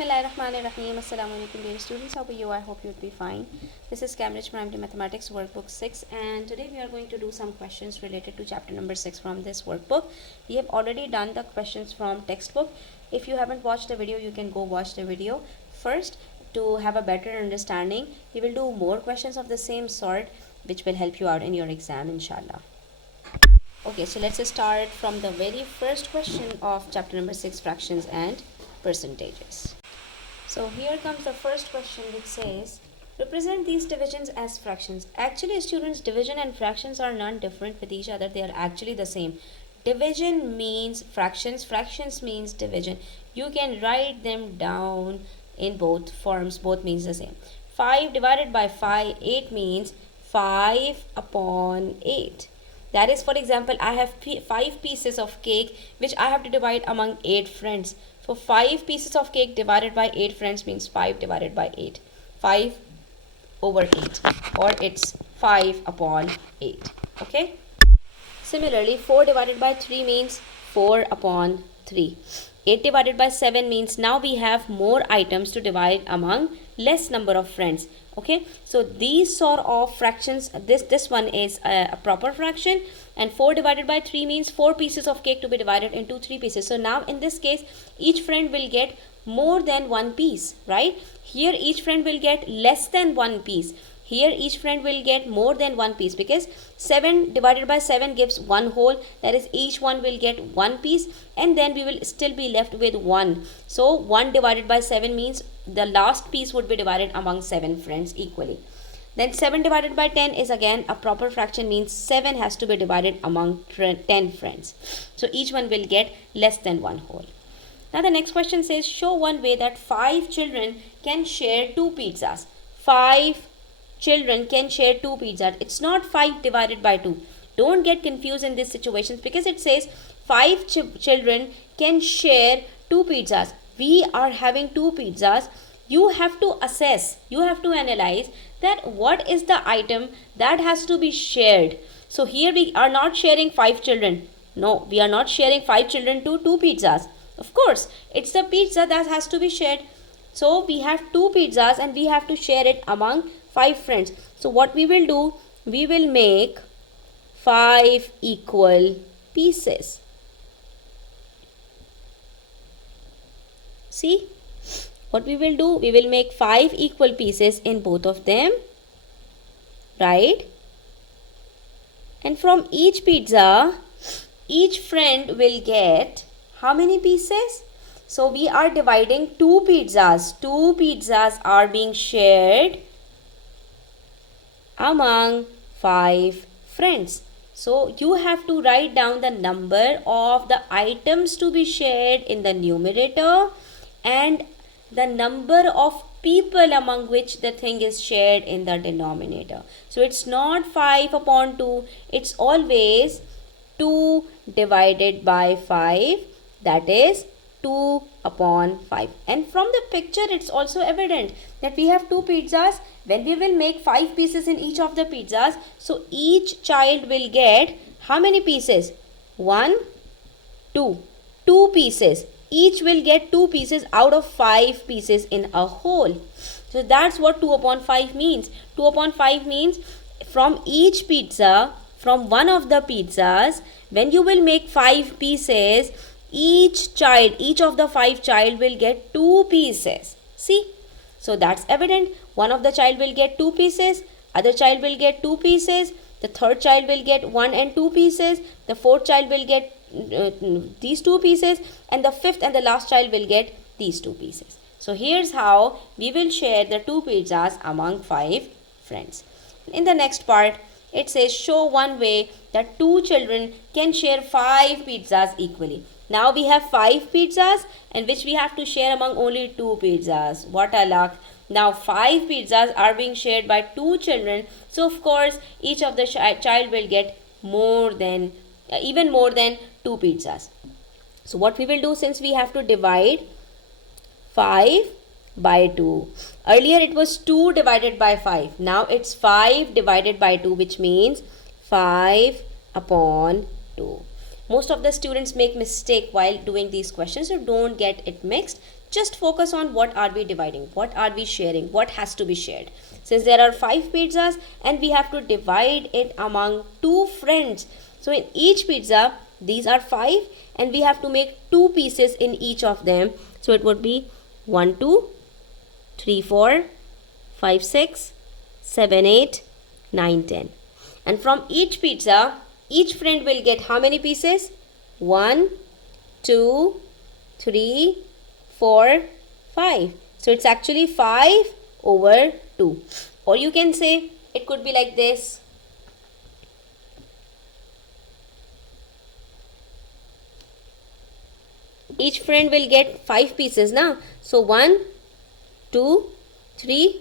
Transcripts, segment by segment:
Bismillahirrahmanirrahim. Assalamu alaikum dear students. How are you? I hope you'd be fine. This is Cambridge Primary Mathematics Workbook 6, and today we are going to do some questions related to chapter number 6 from this workbook. We have already done the questions from textbook. If you haven't watched the video, you can go watch the video first to have a better understanding. We will do more questions of the same sort which will help you out in your exam, inshallah. Okay, so let's start from the very first question of chapter number 6, fractions and percentages. So here comes the first question, which says represent these divisions as fractions. Actually, students, division and fractions are not different with each other. They are actually the same. Division means fractions, fractions means division. You can write them down in both forms. Both means the same. 5 divided by 8 means 5 upon 8. That is, for example, I have 5 pieces of cake which I have to divide among 8 friends. So 5 pieces of cake divided by 8 friends means 5 divided by 8. 5 over 8, or it's 5 upon 8. Okay. Similarly, 4 divided by 3 means 4 upon 3. 8 divided by 7 means now we have more items to divide among less number of friends. Okay, so these sort of fractions, this one is a proper fraction, and 4 divided by 3 means 4 pieces of cake to be divided into 3 pieces. So now in this case, each friend will get more than one piece, right? Here each friend will get less than one piece. Here each friend will get more than one piece, because 7 divided by 7 gives one whole. That is, each one will get one piece, and then we will still be left with 1. So 1 divided by 7 means the last piece would be divided among 7 friends equally. Then 7 divided by 10 is again a proper fraction, means 7 has to be divided among 10 friends. So each one will get less than one whole. Now the next question says show one way that 5 children can share 2 pizzas. 5 children can share 2 pizzas. It's not 5 divided by 2. Don't get confused in these situations, because it says 5 children can share 2 pizzas. We are having 2 pizzas. You have to assess, you have to analyze that what is the item that has to be shared. So here we are not sharing 5 children. No, we are not sharing 5 children to 2 pizzas. Of course, it's the pizza that has to be shared. So we have 2 pizzas and we have to share it among 5 friends. So what we will do, we will make 5 equal pieces. See, what we will do, we will make 5 equal pieces in both of them, right? And from each pizza, each friend will get how many pieces? So we are dividing 2 pizzas. 2 pizzas are being shared among 5 friends. So you have to write down the number of the items to be shared in the numerator and the number of people among which the thing is shared in the denominator. So it's not 5 upon 2, it's always 2 divided by 5, that is 2 upon 5. And from the picture it's also evident that we have 2 pizzas. When we will make 5 pieces in each of the pizzas, so each child will get how many pieces? 1, 2. 2 pieces. Each will get 2 pieces out of 5 pieces in a whole. So that's what 2 upon 5 means. 2 upon 5 means from each pizza, from one of the pizzas, when you will make 5 pieces, each child, each of the 5 child will get 2 pieces. See? So that's evident. One of the child will get 2 pieces, other child will get 2 pieces, the third child will get 1 and 2 pieces, the fourth child will get these 2 pieces, and the fifth and the last child will get these 2 pieces. So here's how we will share the 2 pizzas among 5 friends. In the next part, it says show one way that 2 children can share 5 pizzas equally. Now we have 5 pizzas and which we have to share among only 2 pizzas. What a luck. Now 5 pizzas are being shared by 2 children. So of course each of the child will get more than even more than 2 pizzas. So what we will do, since we have to divide 5 by 2. Earlier it was 2 divided by 5. Now it's 5 divided by 2, which means 5 upon 2. Most of the students make mistake while doing these questions, so don't get it mixed. just focus on what are we dividing, what are we sharing, what has to be shared. Since there are 5 pizzas and we have to divide it among 2 friends, so in each pizza these are 5 and we have to make 2 pieces in each of them. So it would be 1 2 3 4 5 6 7 8 9 10. And from each pizza, each friend will get how many pieces? 1 2 3 4 5. So it's actually 5 over 2. Or you can say it could be like this. Each friend will get 5 pieces now. So 1 2 3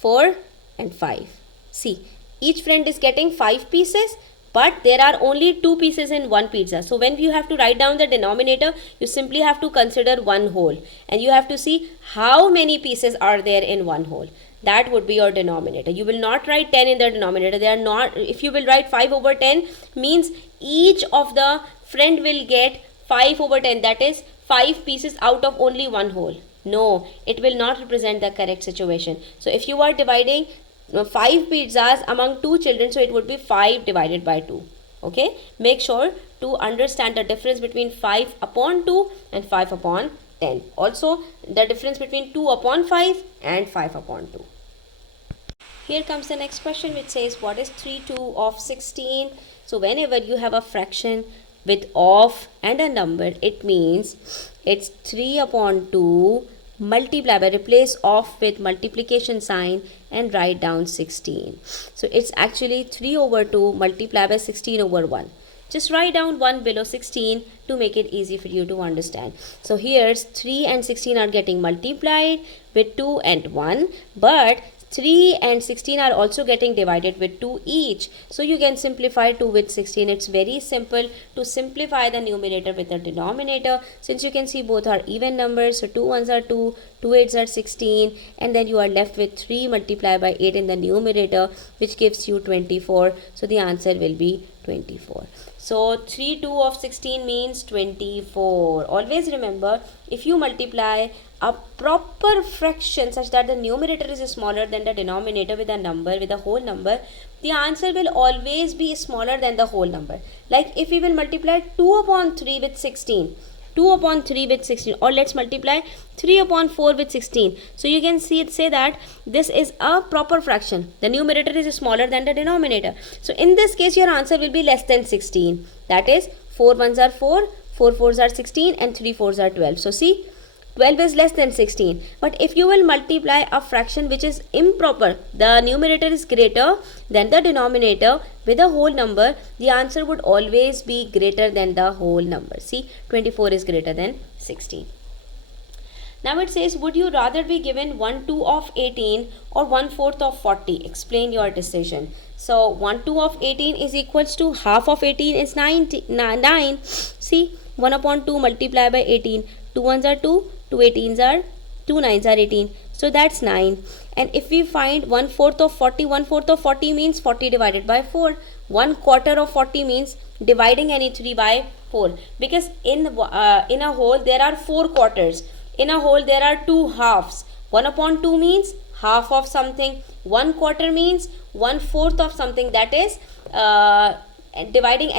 4 and 5. See, each friend is getting 5 pieces, but there are only 2 pieces in one pizza. So when you have to write down the denominator, you simply have to consider one whole and you have to see how many pieces are there in one whole. That would be your denominator. You will not write 10 in the denominator. They are not. If you will write 5 over 10, means each of the friend will get 5 over 10, that is 5 pieces out of only one whole. No, it will not represent the correct situation. So if you are dividing 5 pizzas among 2 children, so it would be 5 divided by 2. Okay, make sure to understand the difference between 5 upon 2 and 5 upon 10. Also the difference between 2 upon 5 and 5 upon 2. Here comes the next question, which says what is 3/2 of 16? So whenever you have a fraction with of and a number, it means it's 3 upon 2 multiply by, replace of with multiplication sign and write down 16. So it's actually 3 over 2 multiply by 16 over 1. Just write down 1 below 16 to make it easy for you to understand. So here's 3 and 16 are getting multiplied with 2 and 1, but 3 and 16 are also getting divided with 2 each. So you can simplify 2 with 16. It's very simple to simplify the numerator with the denominator. Since you can see both are even numbers, so 2 ones are 2, 2 8s are 16, and then you are left with 3 multiplied by 8 in the numerator, which gives you 24. So the answer will be 24. So 3/2 of 16 means 24. Always remember, if you multiply a proper fraction such that the numerator is smaller than the denominator with a number, with a whole number, the answer will always be smaller than the whole number. Like if we will multiply 2 upon 3 with 16, 2 upon 3 with 16, or let's multiply 3 upon 4 with 16. So you can say that this is a proper fraction. The numerator is smaller than the denominator. So in this case, your answer will be less than 16. That is 4 ones are 4, 4 fours are 16, and 3 fours are 12. So see, 12 is less than 16. But if you will multiply a fraction which is improper, the numerator is greater than the denominator with a whole number, the answer would always be greater than the whole number. See, 24 is greater than 16. Now it says, would you rather be given 1/2 of 18 or 1/4 of 40? Explain your decision. So 1/2 of 18 is equals to half of 18 is 9. See, 1 upon 2 multiply by 18. 2 ones are 2, 2 18s are 2 9s are 18. So that's 9. And if we find 1/4 of 40, 1/4 of 40 means 40 divided by 4. 1/4 of 40 means dividing any 3 by 4. Because in a whole there are 4 quarters. In a whole there are 2 halves. 1 upon 2 means half of something. 1/4 means 1/4 of something, that is dividing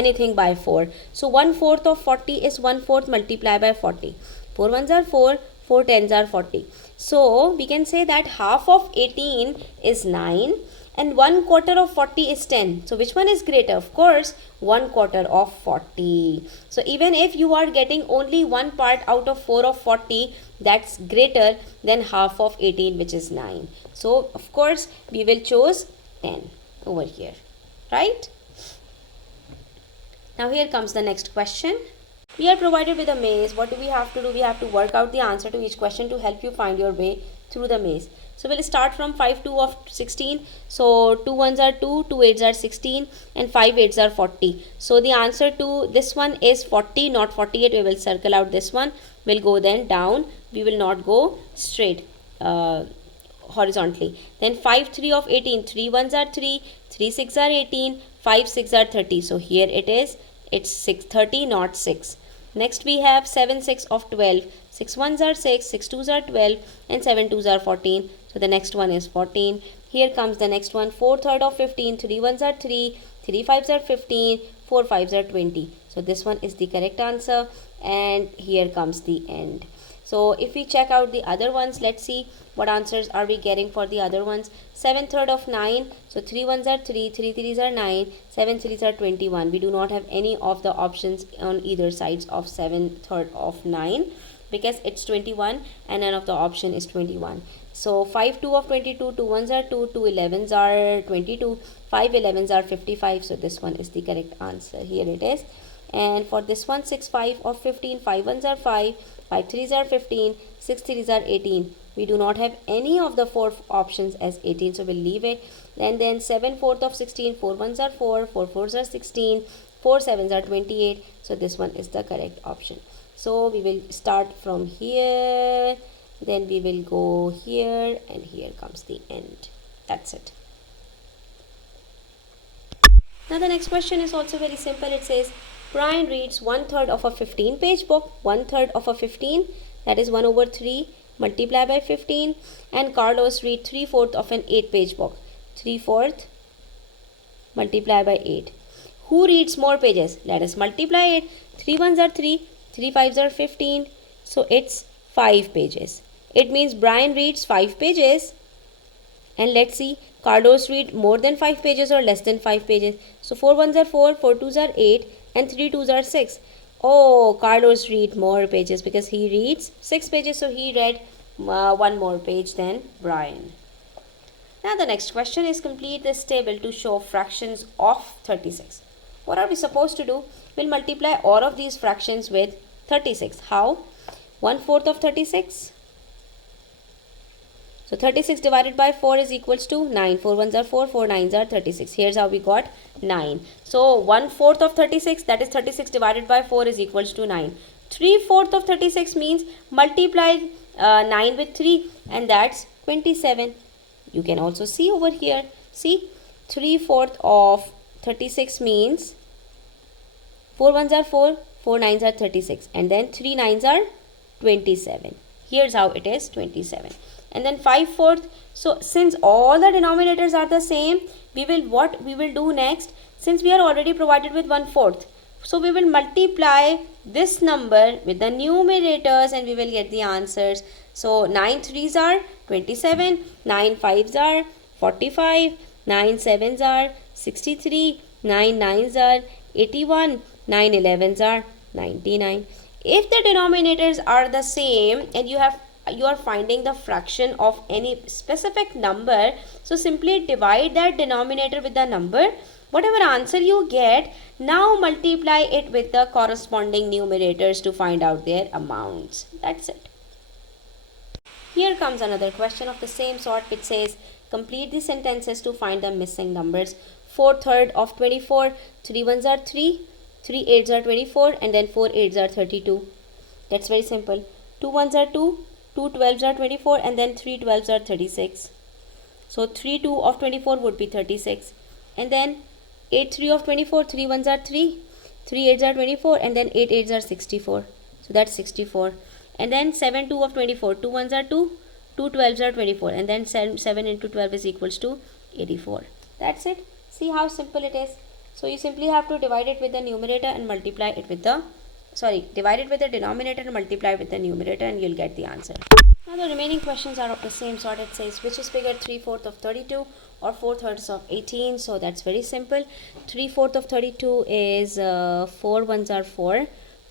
anything by 4. So 1/4 of 40 is 1/4 multiplied by 40. 4 ones are 4, 4 tens are 40. So we can say that half of 18 is 9 and 1/4 of 40 is 10. So which one is greater? Of course, 1/4 of 40. So even if you are getting only one part out of 4 of 40, that's greater than half of 18, which is 9. So of course we will choose 10 over here, right? Now here comes the next question. We are provided with a maze. What do we have to do? We have to work out the answer to each question to help you find your way through the maze. So we'll start from 5/2 of 16. So 2 ones are 2, 2 8s are 16, and 5 8s are 40. So the answer to this one is 40, not 48. We will circle out this one. We'll go then down. We will not go straight horizontally. Then 5/3 of 18. 3 ones are 3, 3 6 are 18, 5 6 are 30. So here it is. It's 30, not 6. Next we have 7/6 of 12. 6 ones are 6, 6 twos are 12, and 7 twos are 14. So the next one is 14. Here comes the next one. 4 third of 15. 3 ones are 3, 3 fives are 15, 4 fives are 20. So this one is the correct answer, and here comes the end. So if we check out the other ones, let's see what answers are we getting for the other ones. 7 third of 9. So 3 ones are 3, 3 threes are 9, 7 threes are 21. We do not have any of the options on either sides of 7 third of 9 because it's 21 and none of the option is 21. So 5 2 of 22, 2 ones are 2, 2 11s are 22, 5 11s are 55. So this one is the correct answer. Here it is. And for this one, 6 5 of 15, 5 ones are 5, 5 threes are 15, 6 threes are 18. We do not have any of the 4 options as 18, so we'll leave it. And then 7 fourth of 16, 4 ones are 4, 4 fours are 16, 4 sevens are 28. So this one is the correct option. So we will start from here, then we will go here, and here comes the end. That's it. Now the next question is also very simple. It says, Brian reads 1/3 of a 15-page book. 1/3 of a 15, that is 1/3, multiply by 15. And Carlos reads 3/4 of an 8-page book. 3/4 multiply by 8. Who reads more pages? Let us multiply it. 3 ones are 3, 3 fives are 15. So it's 5 pages. It means Brian reads 5 pages. And let's see, Carlos read more than 5 pages or less than 5 pages. So 4 ones are 4, 4 twos are 8, and 3 twos are 6. Oh, Carlos read more pages because he reads 6 pages. So he read one more page than Brian. Now the next question is, complete this table to show fractions of 36. What are we supposed to do? We'll multiply all of these fractions with 36. How? 1/4 of 36. So 36 divided by 4 is equals to 9. 4 ones are 4, 4 nines are 36. Here's how we got 9. So 1/4 of 36, that is 36 divided by 4 is equals to 9. 3/4 of 36 means multiply 9 with 3, and that's 27. You can also see over here. See, 3/4 of 36 means 4 ones are 4, 4 nines are 36, and then 3 nines are 27. Here's how it is 27. And then 5/4. So since all the denominators are the same, what we will do next, since we are already provided with 1/4, so we will multiply this number with the numerators and we will get the answers. So 9 threes are 27, 9 fives are 45, 9 sevens are 63, 9 nines are 81, 9 elevens are 99. If the denominators are the same and you are finding the fraction of any specific number, so simply divide that denominator with the number. Whatever answer you get, now multiply it with the corresponding numerators to find out their amounts. That's it. Here comes another question of the same sort, which says, complete the sentences to find the missing numbers. 4/3 of 24, 3 ones are 3, 3 eights are 24, and then 4 eights are 32. That's very simple. 2 ones are 2, 2 12s are 24, and then 3 12s are 36. So 3 2 of 24 would be 36. And then 8 3 of 24, 3 ones are 3, 3 8s are 24, and then 8 8s are 64. So that's 64. And then 7 2 of 24, 2 ones are 2, 2 12s are 24, and then 7 into 12 is equals to 84. That's it. See how simple it is. So you simply have to divide it with the numerator and multiply it with the divide it with the denominator and multiply with the numerator, and you'll get the answer. Now the remaining questions are of the same sort. It says, which is bigger, 3/4 of 32 or 4/3 of 18? So that's very simple. 3/4 of 32 is 4 ones are 4,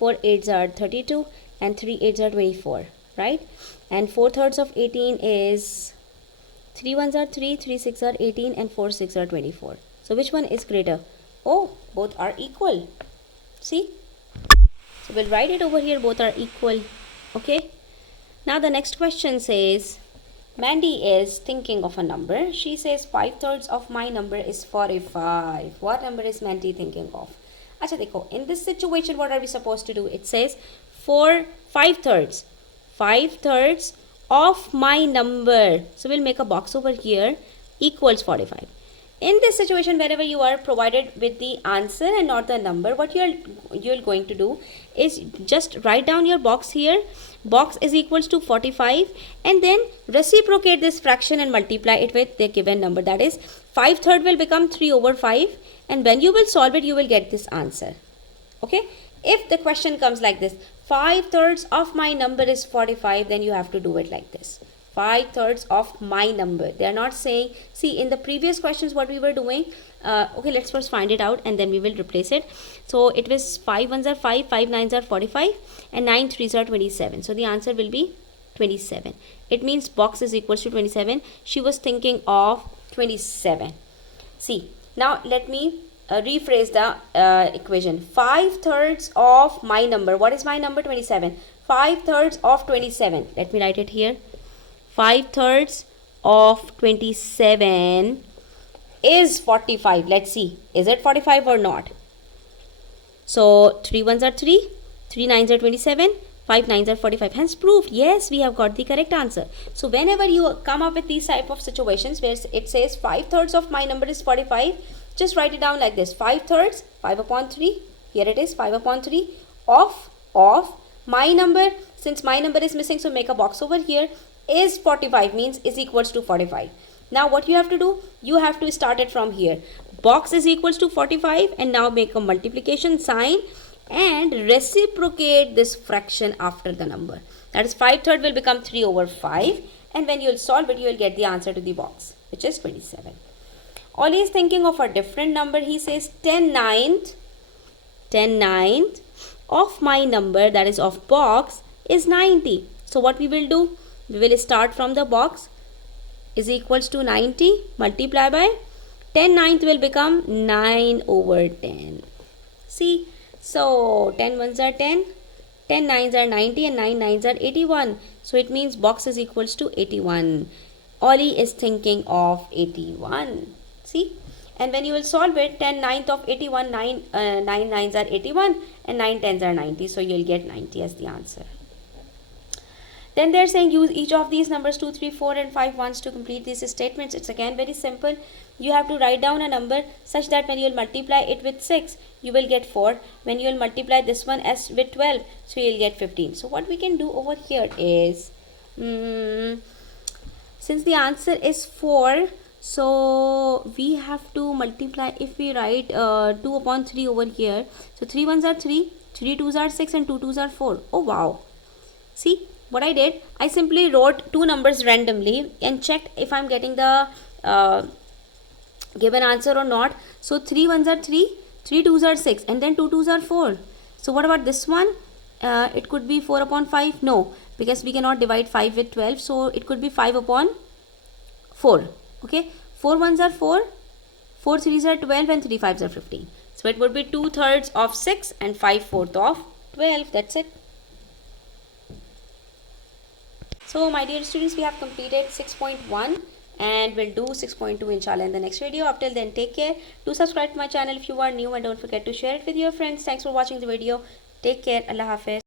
4 eights are 32, and 3 eights are 24, right? And 4/3 of 18 is 3 ones are 3, 3 6 are 18, and 4 6 are 24. So which one is greater? Oh, both are equal. See? So we'll write it over here, both are equal. Okay. Now the next question says, Mandy is thinking of a number. She says 5/3 of my number is 45. What number is Mandy thinking of? Acha dekho, in this situation, what are we supposed to do? It says 5/3. 5/3 of my number. So we'll make a box over here, equals 45. in this situation, wherever you are provided with the answer and not the number, what you're going to do is just write down your box here. Box is equals to 45, and then reciprocate this fraction and multiply it with the given number. That is 5/3 will become 3/5, and when you will solve it, you will get this answer. Okay, if the question comes like this, 5/3 of my number is 45, then you have to do it like this. 5/3 of my number. They are not saying, see, in the previous questions what we were doing, okay, let's first find it out and then we will replace it. So it was 5 1s are 5, 5 9s are 45, and 9 3s are 27. So the answer will be 27. It means box is equals to 27. She was thinking of 27. See, now let me rephrase the equation. 5/3 of my number. What is my number? 27. 5/3 of 27. Let me write it here. 5/3 of 27 is 45. Let's see. Is it 45 or not? So 3 1s are 3. 3 9s are 27. 5 9s are 45. Hence proved. Yes, we have got the correct answer. So whenever you come up with these type of situations where it says 5/3 of my number is 45, just write it down like this. 5/3, 5/3. Here it is, 5/3 of my number. Since my number is missing, so make a box over here. Is 45 means is equals to 45. Now what you have to do? You have to start it from here. Box is equals to 45, and now make a multiplication sign and reciprocate this fraction after the number. That is 5/3 will become 3/5, and when you will solve it, you will get the answer to the box, which is 27. Ollie is thinking of a different number. He says 10/9 of my number, that is of box, is 90. So what we will do? We will start from the box. Is equals to 90, multiply by 10/9 will become 9/10. See, so 10 1s are 10, 10 9s are 90, and 9 9s are 81. So it means box is equals to 81. Ollie is thinking of 81. See, and when you will solve it, 10/9 of 81, 9 9s are 81, and 9 10s are 90. So you will get 90 as the answer. Then they're saying use each of these numbers 2, 3, 4 and 5 ones to complete these statements. It's again very simple. You have to write down a number such that when you will multiply it with 6, you will get 4. When you will multiply this one as with 12, so you will get 15. So what we can do over here is, since the answer is 4, so we have to multiply. If we write 2/3 over here, so 3 1s are 3, 3 2s are 6, and 2 2s are 4. Oh wow. See, what I did, I simply wrote two numbers randomly and checked if I'm getting the given answer or not. So 3 1s are 3, 3 2s are 6, and then 2 2s are 4. So what about this one? It could be 4/5. No, because we cannot divide 5 with 12. So it could be 5/4. Okay, 4 1s are 4, 4 3s are 12, and 3 5s are 15. So it would be 2/3 of 6 and 5/4 of 12. That's it. So my dear students, we have completed 6.1 and we'll do 6.2 inshallah in the next video. Up till then, take care. Do subscribe to my channel if you are new, and don't forget to share it with your friends. Thanks for watching the video. Take care. Allah Hafiz.